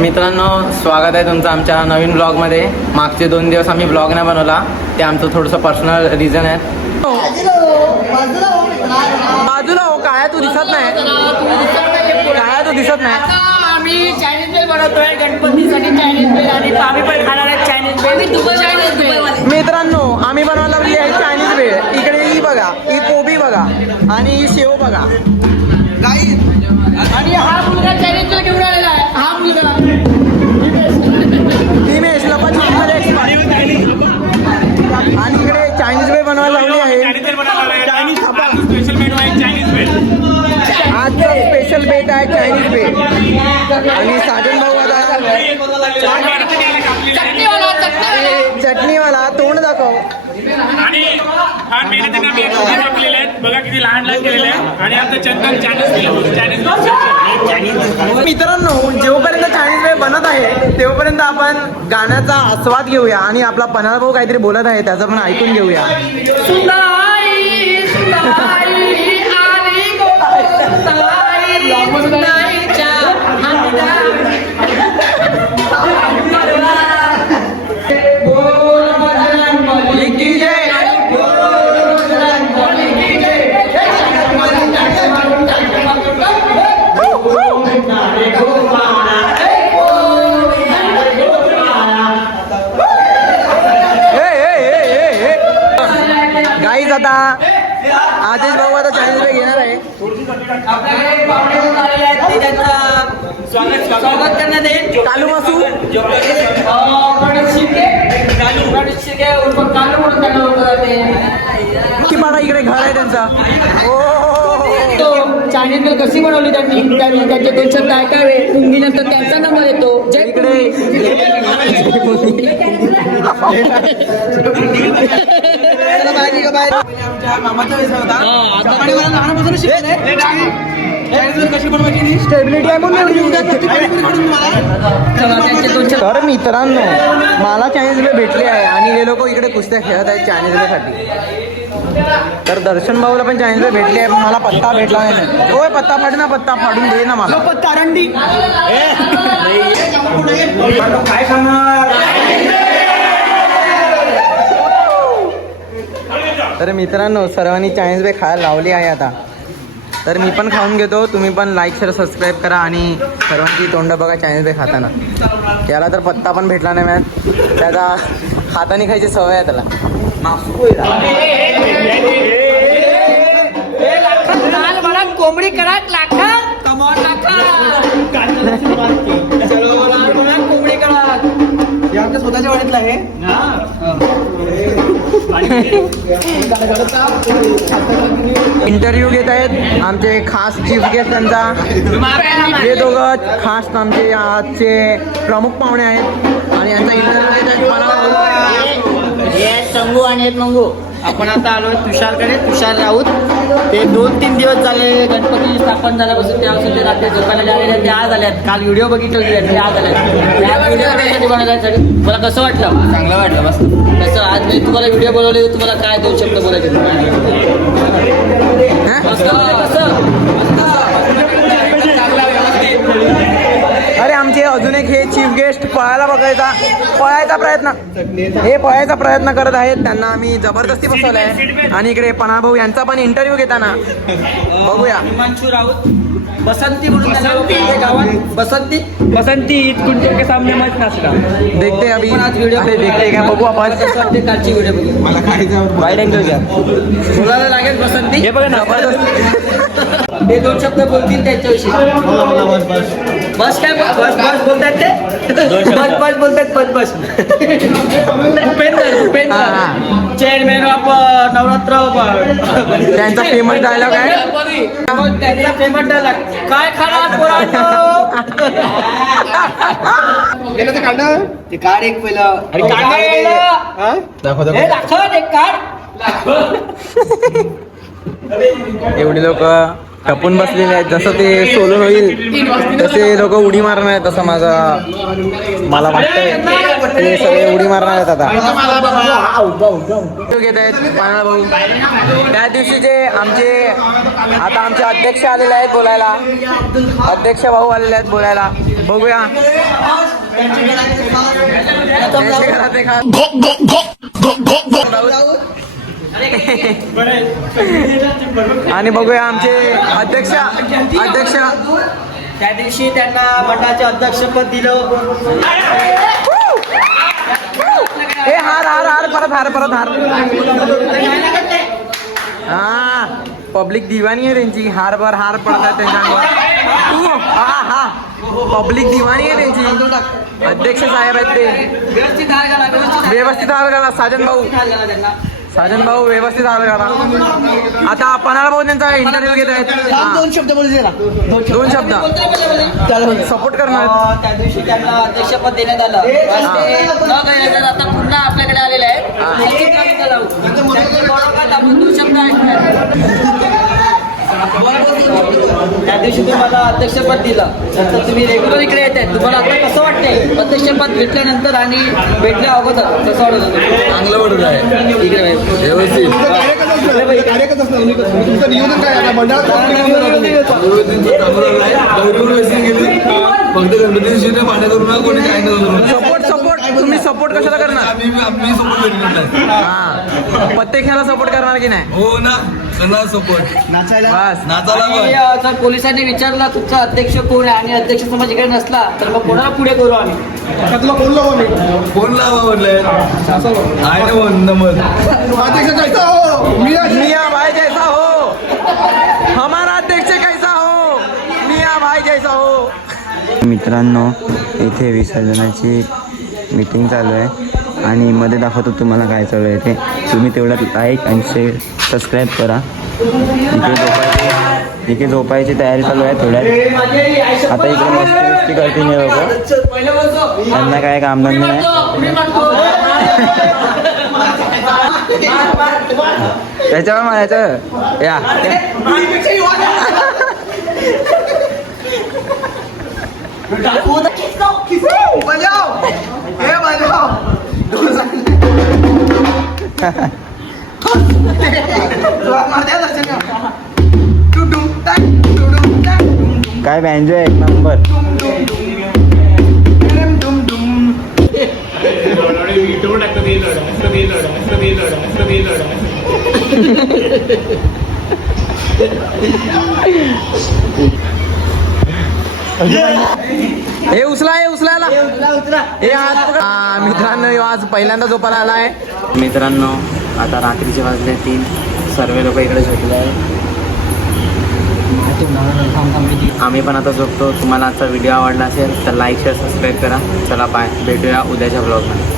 मित्रांनो, स्वागत आहे तुमचं आमच्या नवीन ब्लॉगमध्ये. मागचे 2 दिवस आम्ही ब्लॉग नाही बनवला, ते आमचं थोडंसं पर्सनल रिझन आहे. बाजूला हो, काय तू दिसत नाही, काय तू दिसत नाही. आम्ही चायनीज बेल बनवतोय गणपतीसाठी. चायनीज बेल आणि आम्ही पण खाणार आहे चायनीज बेल. मित्रांनो, आम्ही बनवायला लागली आहे चायनीज बेल. इकडे ही बघा, ही कोबी बघा आणि ही शेव बघा. आणि हा मुलगा चायनीज बेल घेऊन आलेला आहे. हा मुलगा हिमेश लपाछपीमध्ये एक्सपर्ट. आणि इकडे चायनीज बेल बनवायला लावली आहे. आजचा स्पेशल बेट आहे चायनीज बेल. आणि साजन भाऊ आता चटणीवाला तोंड दाखव. आणि हा मेहनतीने आम्ही केलेले आहेत बघा, किती लहान लहान केलेले आहेत. आणि आमचं चंदन चायनीज मित्रांनो, जेव्हापर्यंत चायनीज बेल बनत आहे तेव्हापर्यंत आपण गाण्याचा आस्वाद घेऊया. आणि आपला पन्हाळ भाऊ काहीतरी बोलत आहे, त्याचं पण ऐकून घेऊया. गाईज, आता आदेश भाऊ आता चायनीज बेल घेणार आहे. स्वागत करण्यात येईल. कालू मासू की मला इकडे घर आहे त्यांचा. चायनीज बेल कशी बनवली त्यांनी, त्याचे 2 शब्द ऐकावे. नंतर त्यांचा नंबर येतो. इकडे तर मित्रांनो, मला चायनीज बेल भेटली आहे आणि हे लोक इकडे कुस्त्या खेळत आहेत चायनीज बेलसाठी. तर दर्शन भाऊला पण चायनीज बेल भेटली आहे, पण मला पत्ता भेटला नाही. होय, पत्ता फाड ना, पत्ता फाडून दे ना मला. तारंडी काय खाणार. तर मित्रांनो, सर्वांनी चायनीज बेल खायला लावली आहे आता. तर मी पण खाऊन घेतो. तुम्ही पण लाईक शेअर सबस्क्राईब करा. आणि सर्वांची तोंड बघा चायनीज बेल खाताना. त्याला तर पत्ता पण भेटला नाही मॅम, त्याचा हाताने खायची सवय आहे त्याला. कोंबडी करा लाखा कमॉन लाखा कोंबडी करा. आमच्या स्वतःच्या वाडीतला आहे. इंटरव्ह्यू घेत आहेत आमचे खास चीफ गेस्ट त्यांचा. हे दोघं खास आमचे आजचे प्रमुख पाहुणे आहेत. आणि यांचा इंटरव्ह्यू घेत आहेत. शंभू आणि एक मंगू. आपण आता आलोय तुषारकडे. तुषार राऊत ते 2-3 दिवस झाले गणपती स्थापन झाल्यापासून त्यापासून ते रात्री झोपायला आलेले. ते आज आल्यात. काल व्हिडिओ बघितले ते आज आल्यात. व्हिडिओ त्यासाठी बनवण्यासाठी. मला कसं वाटलं? चांगलं वाटलं. मस्त. कसं आज मी तुम्हाला व्हिडिओ बनवले, तुम्हाला काय 2 शब्द बोलायचे? अरे, आमचे अजून एक हे चीफ गेस्ट पळायचा प्रयत्न करत आहेत. त्यांना आम्ही जबरदस्ती बसवलंय. आणि इकडे पन्हाळ भाऊ यांचा पण इंटरव्ह्यू घेताना बघूया. हिमांशू राऊत बसंती म्हणून गावात बसंती ईद कुंटे के सामने मत नाचला. देखते अभी देखते काय बघू आपण. कालची व्हिडिओ बघू. मला काय वाईट अँगल घ्या. बोलायला लागेल बसंती. हे बघा ना, ते 2 शब्द बोलतील त्यांच्याविषयी. बस काय बस बोलतात ते. बस बोलतात बस. Chairman of Navratra. त्यांचा फेमस डायलॉग आहे. त्यांचा फेमस डायलॉग काय खाणार पोरांनो. ते काढ एक पहिलं. दाखव एक काढ. एवढी लोक टपून बसलेले आहेत. जसं ते सोलून होईल तसे लोक उडी मारणार आहेत, तसं मला वाटतंय ते सगळे उडी मारणार आहेत आता. घेत आहेत पानाळ भाऊ. त्या दिवशीचे आमचे अध्यक्ष आलेले आहेत बोलायला. अध्यक्ष भाऊ आलेले आहेत बोलायला. बघूया त्यांच्या घरात एका आणि बघूया आमचे अध्यक्ष त्या दिवशी त्यांना मंडळाचे अध्यक्षपद दिलं. हे हार परत हा पब्लिक दिवाणी आहे त्यांची. हार पडतात त्यांच्या अंगावर. हा पब्लिक दिवाणी आहे त्यांची. अध्यक्ष साहेब आहेत ते. व्यवस्थित हार घाला साजन भाऊ व्यवस्थित हार घाला. आता पन्हाळ भाऊ त्यांचा इंटरव्ह्यू घेत आहेत. दोन शब्द बोलू दे ना. दोन शब्द सपोर्ट करणार. त्या दिवशी त्यांना अध्यक्षपद देण्यात आलं. आता पुन्हा आपल्याकडे आलेले आहेत. आपण 2 शब्द त्या दिवशी तुम्हाला अध्यक्षपद दिलं तर तुम्ही रेग्युलर इकडे येत आहे. तुम्हाला आता कसं वाटतंय अध्यक्षपद भेटल्यानंतर आणि भेटल्या अगोदर कसं वाटत होतं? चांगलं वाटत आहे. इकडे व्यवस्थित सपोर्ट तुम्ही सपोर्ट कशाला करणार? पत्ते खेळायला सपोर्ट करणार की नाही? हो ना, सगळा सपोर्ट बस नाचाला पण. जर पोलिसांनी विचारला तुमचा अध्यक्ष कोण आहे आणि अध्यक्ष समाज इकडे नसला तर मग कोणाला पुढे करू आम्ही? फोन लावा म्हटलं आहे ना फोन नंबर. मिया भाई जैसा हो, हमारा अध्यक्ष कैसा हो, मिया भाई जैसा हो. मित्रांनो इथे विसर्जनाची मीटिंग चालू आहे आणि मध्ये दाखवतो तुम्हाला काय चालू आहे ते. तुम्ही तेवढा लाईक आणि शेअर सबस्क्राईब करा. इथे झोपायची तयारी चालू आहे थोड्यात. आता इकडे मस्ती करतील लोक. त्यांना काय कामधंदे नाही. त्याच्यावर म्हणायचं या काय बँजो एक नंबर. हे उचलायला हे मित्रांनो आज पहिल्यांदा झोपायला आला आहे. मित्रांनो आता रात्रीचे वाजले 3. सर्व लोक इकडे झोपले आहे. आम्ही पण आता झोपतो. तुम्हाला आजचा व्हिडिओ आवडला असेल तर लाईक शेअर सबस्क्राईब करा. चला बाय, भेटूया उद्याच्या ब्लॉगमध्ये.